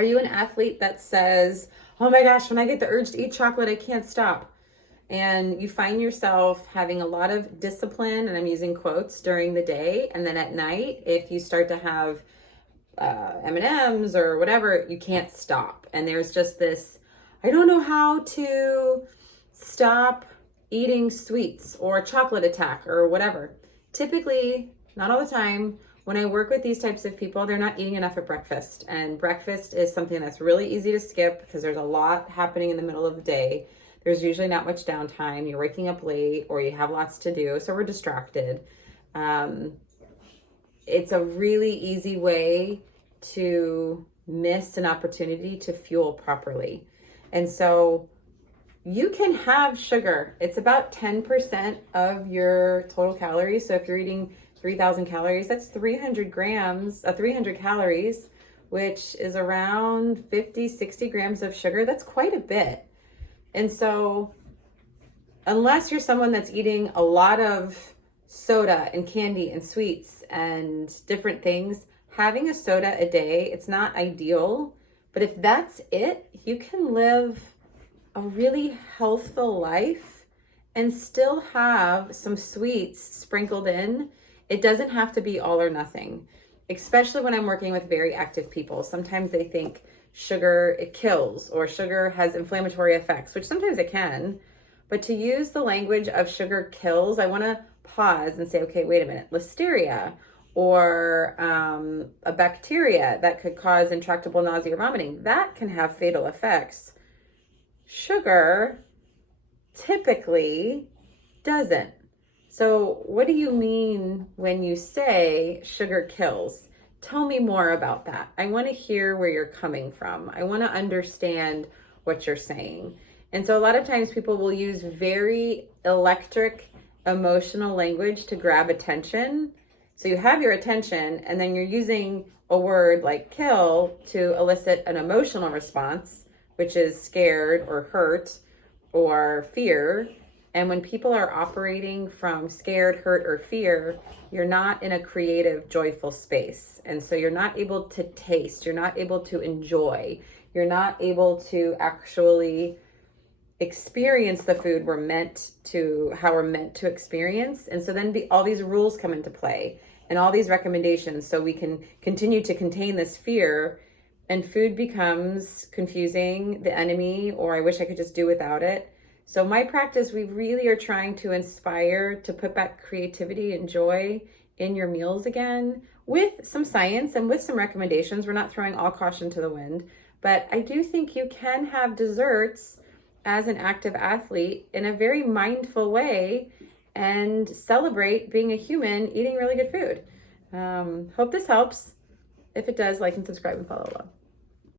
Are you an athlete that says, oh my gosh, when I get the urge to eat chocolate, I can't stop? And you find yourself having a lot of discipline, and I'm using quotes, during the day. And then at night, if you start to have M&Ms or whatever, you can't stop. And there's just this, I don't know how to stop eating sweets or a chocolate attack or whatever. Typically, not all the time, when I work with these types of people, they're not eating enough at breakfast. And breakfast is something that's really easy to skip because there's a lot happening in the middle of the day. There's usually not much downtime. You're waking up late or you have lots to do, so we're distracted. It's a really easy way to miss an opportunity to fuel properly. And so you can have sugar. It's about 10% of your total calories. So if you're eating 3,000 calories, that's 300 calories, which is around 50, 60 grams of sugar. That's quite a bit. And so unless you're someone that's eating a lot of soda and candy and sweets and different things, having a soda a day, it's not ideal. But if that's it, you can live a really healthful life and still have some sweets sprinkled in. It doesn't have to be all or nothing, especially when I'm working with very active people. Sometimes they think sugar, it kills, or sugar has inflammatory effects, which sometimes it can. But to use the language of sugar kills, I want to pause and say, okay, wait a minute, listeria or a bacteria that could cause intractable nausea or vomiting, that can have fatal effects. Sugar typically doesn't. So what do you mean when you say sugar kills? Tell me more about that. I want to hear where you're coming from. I want to understand what you're saying. And so a lot of times people will use very electric, emotional language to grab attention. So you have your attention, and then you're using a word like kill to elicit an emotional response, which is scared or hurt or fear. And when people are operating from scared, hurt, or fear, you're not in a creative, joyful space. And so you're not able to taste, you're not able to enjoy, you're not able to actually experience the food how we're meant to experience. And so then all these rules come into play and all these recommendations so we can continue to contain this fear, and food becomes confusing, the enemy, or I wish I could just do without it. So my practice, we really are trying to inspire to put back creativity and joy in your meals again, with some science and with some recommendations. We're not throwing all caution to the wind, but I do think you can have desserts as an active athlete in a very mindful way and celebrate being a human eating really good food. Hope this helps. If it does, like and subscribe and follow along.